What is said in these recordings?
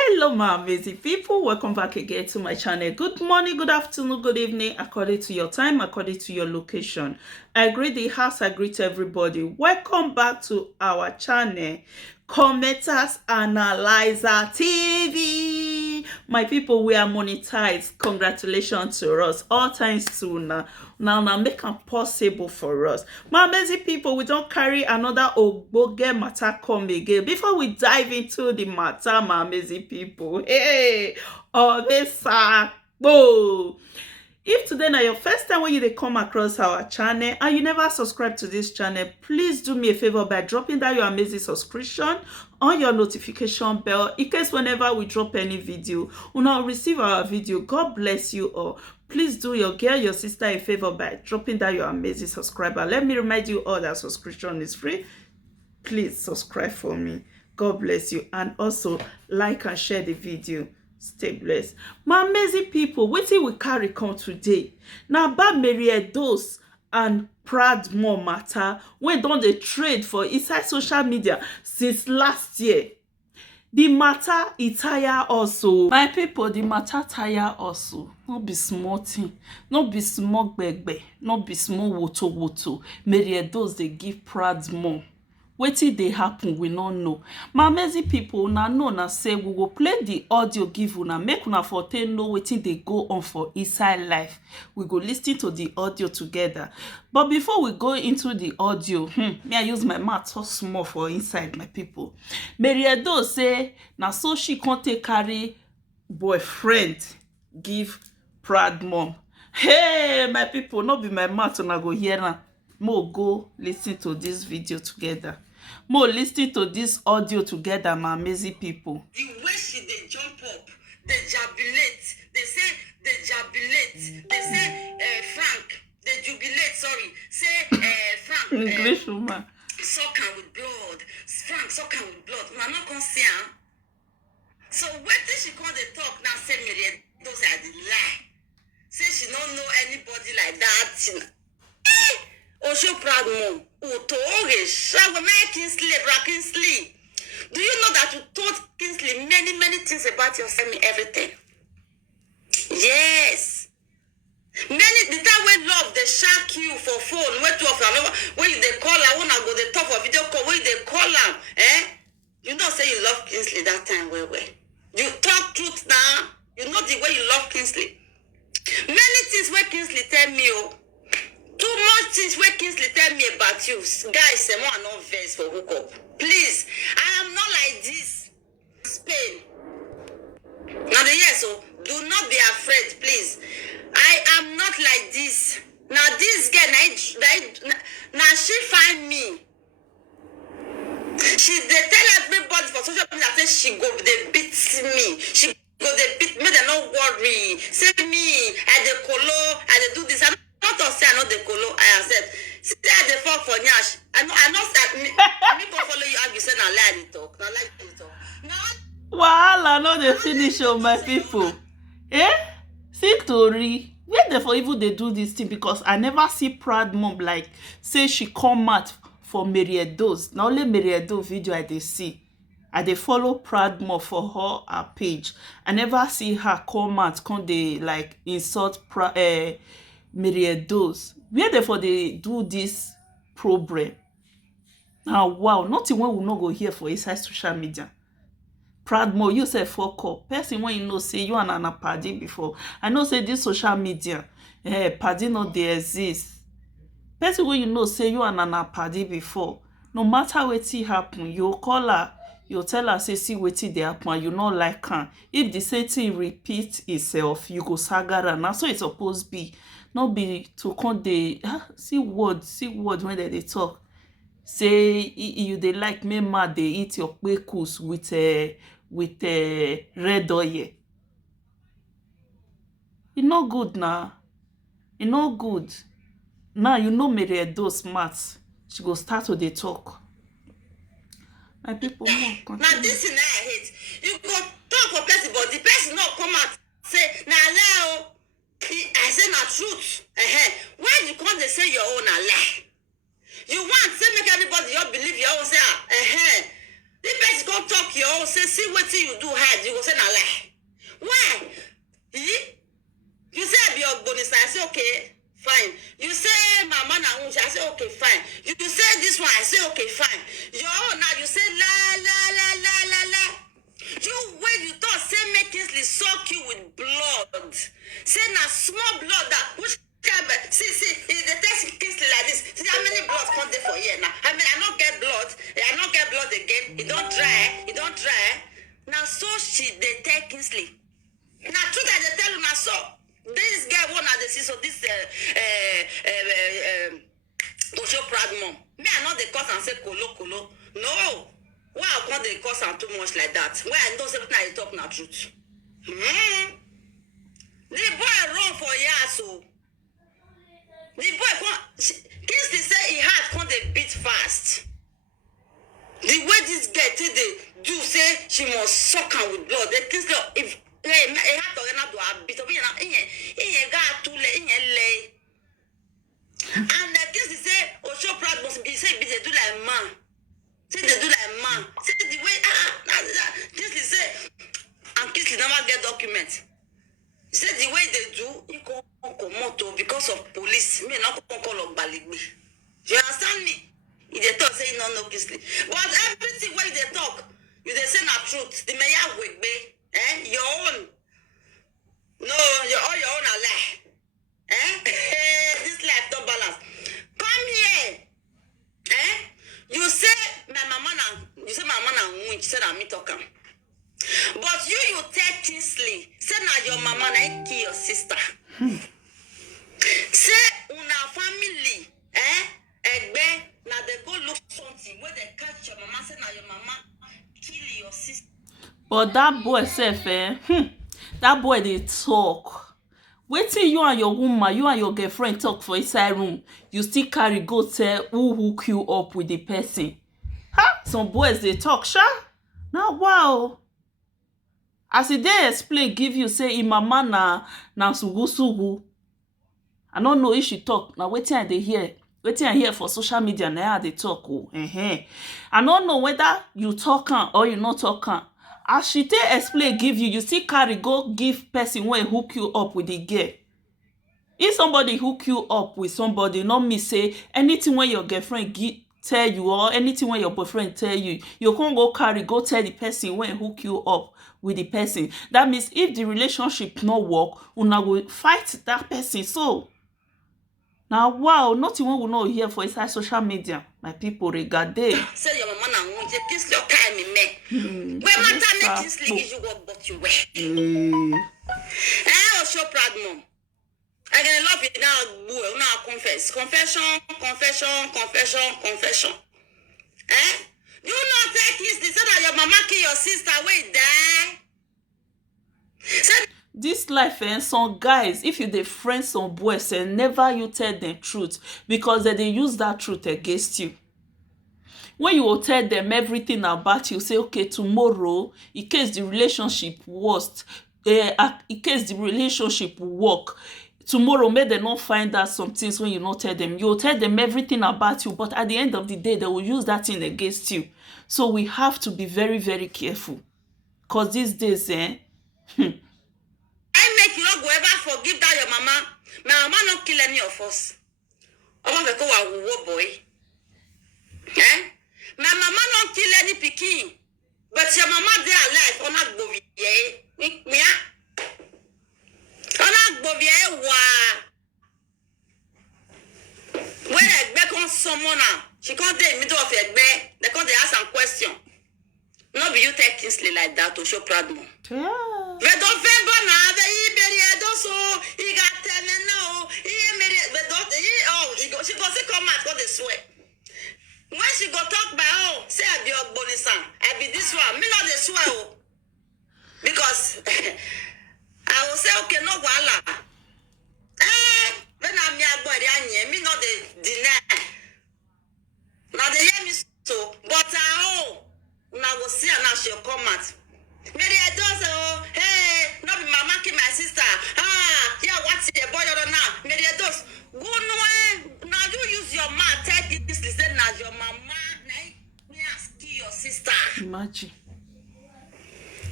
Hello my amazing people, welcome back again to my channel. Good morning, good afternoon, good evening, according to your time, according to your location. I greet the house, I greet everybody. Welcome back to our channel, Commenters Analyzer TV. My people, we are monetized. Congratulations to us. All thanks to now make it possible for us. My amazing people, we don't carry another ogboge matter come again. Before we dive into the matter, my amazing people, hey, whoa. If today na your first time when you dey come across our channel and you never subscribe to this channel, please do me a favor by dropping down your amazing subscription on your notification bell in case whenever we drop any video, you will receive our video. God bless you all. Please do your girl, your sister a favor by dropping down your amazing subscriber. Let me remind you all that subscription is free. Please subscribe for me. God bless you. And also like and share the video. Stay blessed. My amazing people, wetin we carry come today na about Mary Edos and proud mom matter wey don dey trade for inside social media since last year. The matter e tire also. My people, the matter tire also. No be small thing, no be small gbegbe, no be small woto. Mary Edos dey give proud mom. Wetin dey happen we no know. My amazing people, una know na say we go play the audio give una make una for take know wetin dey go on for inside life. We go listen to the audio together. But before we go into the audio, me I use my mouth so small for inside, my people. Mary Edos say na so she can't take carry boyfriend give proud mom. Hey, my people, no be my mouth una go hear na. Mo go listen to this video together. Mo listen to this audio together, my amazing people. The way she they jump up, they jubilate. They say they jubilate. They say Frank, they jubilate. Sorry, say Frank. English woman. Sucker with blood. Frank sucker with blood. I'm not gonna say her. So when did she come the talk now? Say Mary Edos are the lie. Say she don't know anybody like that. Osho proud mom. Kingsley. Do you know that you told Kingsley many things about yourself and everything? Yes. Many the time when love they shack you for phone, wait to when they call her, when I go the top of video call, when they call her, you don't say you love Kingsley that time, where. You talk truth now. You know the way you love Kingsley. Many things where Kingsley tell me, too much things where Kingsley tell me about you. Guys, say more no verse for hookup. Please, I am not like this. Spain. Now the yes, so do not be afraid, please. I am not like this. Now this girl, now she find me. She they tell everybody for social media that she go they beat me. She go they beat me. They not worry. Say me, I the colo, I the do this. Not to say I know the colo, I accept. See I the fuck for Nyash. I know that me go follow you and you say now lie the talk. Now lie the talk. Now Wahala no dey finish on my people. See Tori. Where therefore even they do this thing because I never see proud mom like say she come out for Mary Edos. Now only Mary Edos video I dey see. I dey follow proud mom for her page. I never see her come out come dey like insult Mary Edos. Where therefore they do this program? Now wow, nothing when we no go here for inside social media. Proud mom, you say fuck up. Person when you know say you and Anna party before. I know say this social media, party not they exist. Person when you know say you and Anna party before. No matter wetin happen, you call her, you tell her say see wetin dey happen, you not like her. If the same thing repeat itself, you go saga her. Now so it's supposed to be. Not be to come dey see word when they talk. Say you dey like me mad they eat your kpekus with red oil. E no good now. E no good. Now you know Mary Edos smart. She go start to dey talk. My people more. now this thing I hate. You go talk for person, but the person not come out say na lie. I say na truth. Why you can't say your own a lie? You want say make everybody you believe your own say The person come talk your own say see what anything you do hard, you go say na lie. Why? You say I be Ogbonisa, I say okay, fine. You say Mama na Unchi, I say okay, fine. You say this one, I say okay, fine. Your own now, you say la. You when you thought say make Kingsley suck you with blood. Say na small blood that which see, if they test Kingsley like this, see how many blood come there for here now. I mean, I don't get blood again. It don't dry. Now so they take Kingsley. Now true that they tell you now so. This guy one at the see so this Osho proud mom. Me I know the cause and say kolo. No. Why I can't they cause am too much like that? Why I know something I talk na truth. The boy run for years so. The boy Kingsley say he heart can't they beat fast. The way this guy till they do say she must suck her with blood. The Kingsley if he had to get to a bit of it got too late. And the Kingsley say Osho proud must be say they do like man. Say they do like man. Say the way Kingsley say and Kingsley never get documents. Say the way they do, you come moto because of police. Me not call up Baligbe. You understand me? If they talk, say no Kingsley. But everything way they talk, you they say not truth. The mayor will be, your own. No, your own a lie. This life don't balance. Come here. You say my mama na winch said I'm me talking. But you take Kingsley. Say now your mama na kill your sister. Say una family, egbe na they go look something where they catch your mama. Say now your mama kill your sister. But that boy self, that boy they talk. Wetin you and your woman, you and your girlfriend talk for inside room, you still carry go tell who hook you up with the person. Some boys they talk, sha. Now wow. As e dey explain give you say im mama na sugu. I don't know if she talk. Now wetin I dey hear. Wetin I hear for social media na how they talk. I don't know whether you talk am or you not talk am. As she take explain give you still carry go give person wey hook you up with the girl. If somebody hook you up with somebody, not me say anything when your girlfriend tell you or anything when your boyfriend tell you, you can't go carry go tell the person when hook you up with the person. That means if the relationship not work, una go fight that person. So now wow, nothing we will not hear for inside social media. My people regard they. Say your mama na winch, Kingsley your time in me. Where my time make Kingsley give you what but you wear. I was so proud mom. I can love you now. Now confession. You not take Kingsley so that your mama kill your sister. Wait die. This life some guys, if you dey friend some boys never you tell them truth because they use that truth against you. When you will tell them everything about you, say okay, tomorrow in case the relationship worst, in case the relationship work, tomorrow may they not find out some things when you not tell them. You will tell them everything about you, but at the end of the day they will use that thing against you. So we have to be very, very careful because these days I make you not go ever forgive that your mama. My mama not kill any of us. I want to go a war boy. My mama not kill any pikin. But your mama they alive. On a bovie. On a bovie wa. When I back on someone now, she can't take middle of her bed. They can't ask some question. No be you take Kingsley like that to show proud mom. yeah. But don't feel now. Mary Edos, he got 10 now. She go say come out, go this way. When she go talk by say I be Ogbonisa, I be this one. Me not this one. Because I will say okay, no wala. When I'm here, me not the deny. Now they hear me so, but now go see and now she'll come out. Mary Edos, hey, no be mama kill my sister. Yeah, what's the boy or now? Mary Edos, go no. Now you use your mouth, take this, listen, now your mama, me ask your sister. Imagine.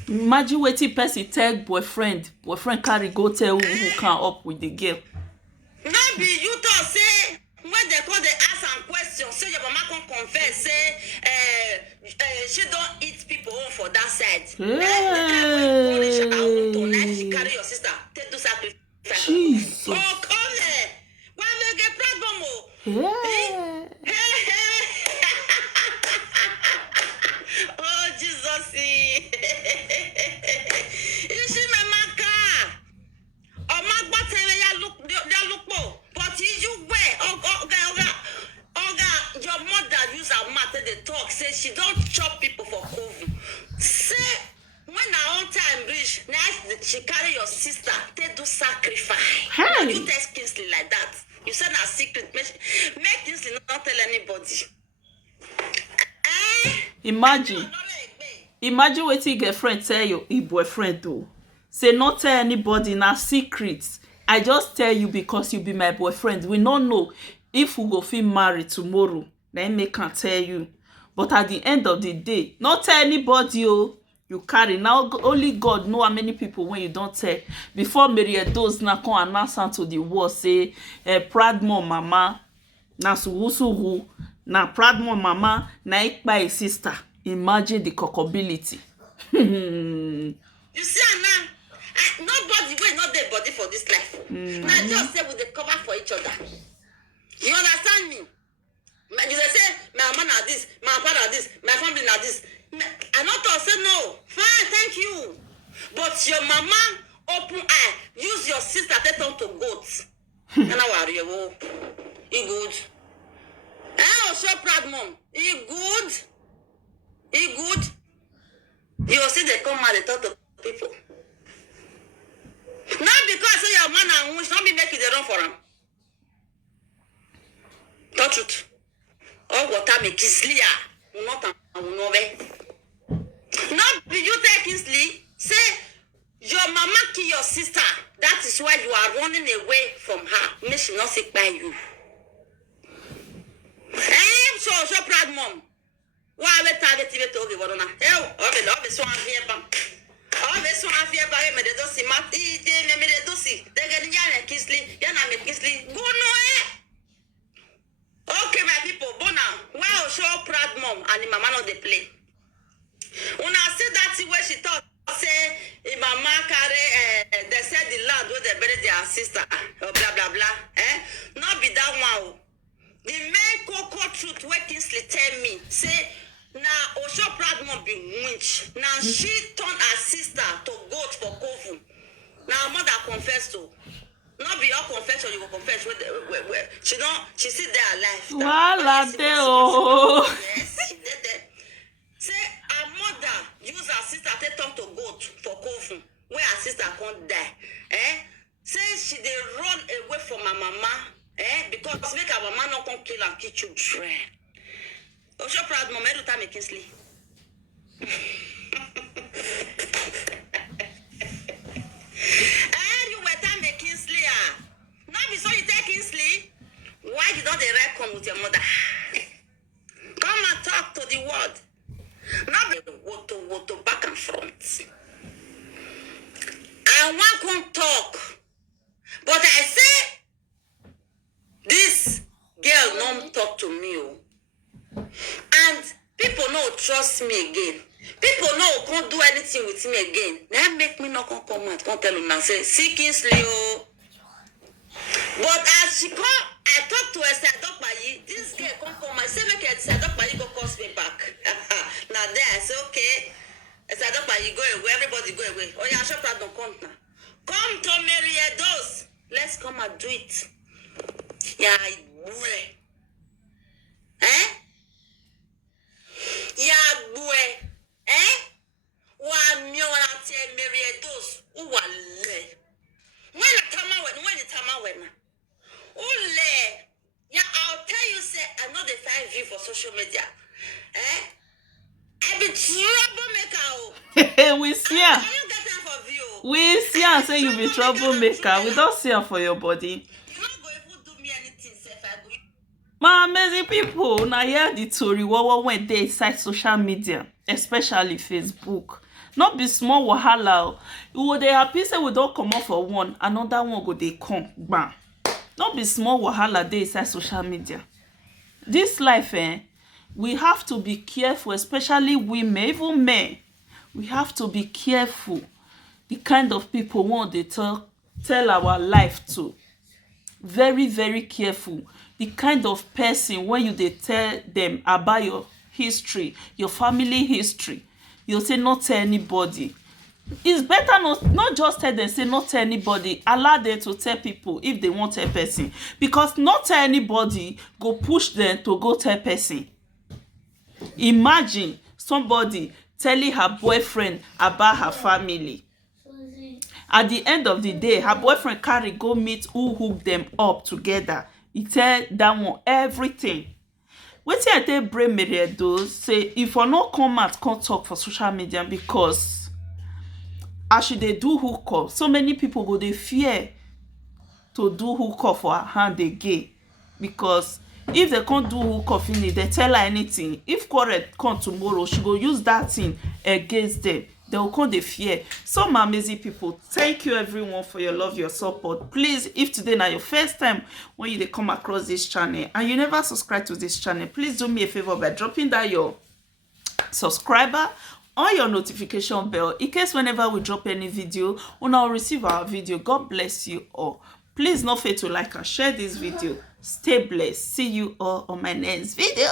Imagine wetin person tell boyfriend carry go tell who can up with the girl. No be you talk say when they call the ask and question say your mama come confess say she don't eat people home for that side. The time when you polish her own tone, now she carry your sister take do sacrifice. Jesus. Oh come here. Why they get problem oh? Yeah. Oh Jesus. Ishi mama ka. Ọmọ gbọ́tẹ̀rẹ̀ ya look po. But you wear Oga, your mother use her mouth they talk. Say she don't chop people for COVID. Say when her own time reach, now she carry your sister. They do sacrifice. Hey. You tell Kingsley like that. You said a secret. Make Kingsley not tell anybody. Imagine wetin girlfriend tell your boyfriend though. Say not tell anybody na secret. I just tell you because you be my boyfriend. We not know if we go fit marry tomorrow. Then make can tell you. But at the end of the day, not tell anybody oh. You carry now only God know how many people when you don't tell. Before Mary Edos na come announce am to the world say proud mom mama na suwu na proud mom mama na ikpa a sister. Imagine the culpability. You see now, nobody will not their body for this life. Now just say with the cover for each other. You understand me? You say my mama na this, my papa na this, my family na this. I not to say no. Fine, thank you. But your mama open eye, use your sister take on to goats. And I worry you. He good. I was so proud, mom. He good. He good. You see they come and they talk to people. Not because say your man and wish, not be making the run for him. Not truth. All water make Kingsley will not know where. Not be you take Kingsley, say your mama kill your sister. That is why you are running away from her. May she not sick by you. I'm so proud, mom. Why we target it to the one? Oh, be so here, bam. Oh, be so here, bam. Me the dosi mat. Me the dosi. They get yana Kingsley. Yana me Kingsley. Go no eh. Okay, my people. Bona. Wow, so proud, mom. And the mama not they play. When I say that way she thought say if mama carry they said the land where they bury their sister blah blah blah not be that one. The main cocoa truth where Kingsley tell me say now Osho proud mom be winch. Now she turned her sister to goat for coven. Now mother confess to. Not be all confession you will confess where she sit there alive. Yes, she did that. Say her mother use her sister take turn to goat for coven where her sister can't die. Say she they run away from her mama. Because make her mama not come kill and kill children. Oh, so proud mama every time Kingsley. Every time Kingsley not be so you take Kingsley. Why you don't reckon with your mother? Come and talk to the world. Not be woto back and front. I want to talk. But I say this girl don't talk to me. And people no trust me again. People no can't do anything with me again. That make me not come out. Can't tell them now say see Kingsley. But as she come, I talk to her, say this girl come. I say make her say go call me back. Now there I say okay. I said go away. Everybody go away. Oh yeah, shop that don't come now. Come to Mary Edos. Let's come and do it. Yeah, boy. Yeah, boy. Wa mi wana tie Mary Edos. Uwale. When the time when Ule. Yeah, I'll tell you say I know they find you for social media. I be troublemaker. We see her. We see her say you be troublemaker. We don't see her for your body. You not go even do me anything, say if I go. My amazing people, now hear the story what went there inside social media, especially Facebook. Not be small wahala. We go dey happy say we don comot for one, another one go dey come bam. Not be small wahala dey inside social media. This life, we have to be careful, especially women, even men. We have to be careful the kind of people we wan dey tell our life to. Very, very careful. The kind of person when you dey tell them about your history, your family history, you say not tell anybody. It's better not just tell them say not tell anybody. Allow them to tell people if they want tell person, because not tell anybody go push them to go tell person. Imagine somebody telling her boyfriend about her family. At the end of the day, her boyfriend carry go meet who hook them up together. He tell that one everything. Wetin I take brain Mary Edos say if I no come out come talk for social media, because as she dey do hookup, so many people go dey fear to do hookup for her hand again, because if they can't do hookup finish, they tell her anything. If quarrel come tomorrow, she go use that thing against them. They will come dey fear. So my amazing people, thank you everyone for your love, your support. Please, if today na your first time when you dey come across this channel and you never subscribe to this channel, please do me a favor by dropping that your subscriber on your notification bell, in case whenever we drop any video, una will receive our video. God bless you all. Please not forget to like and share this video. Stay blessed. See you all on my next video.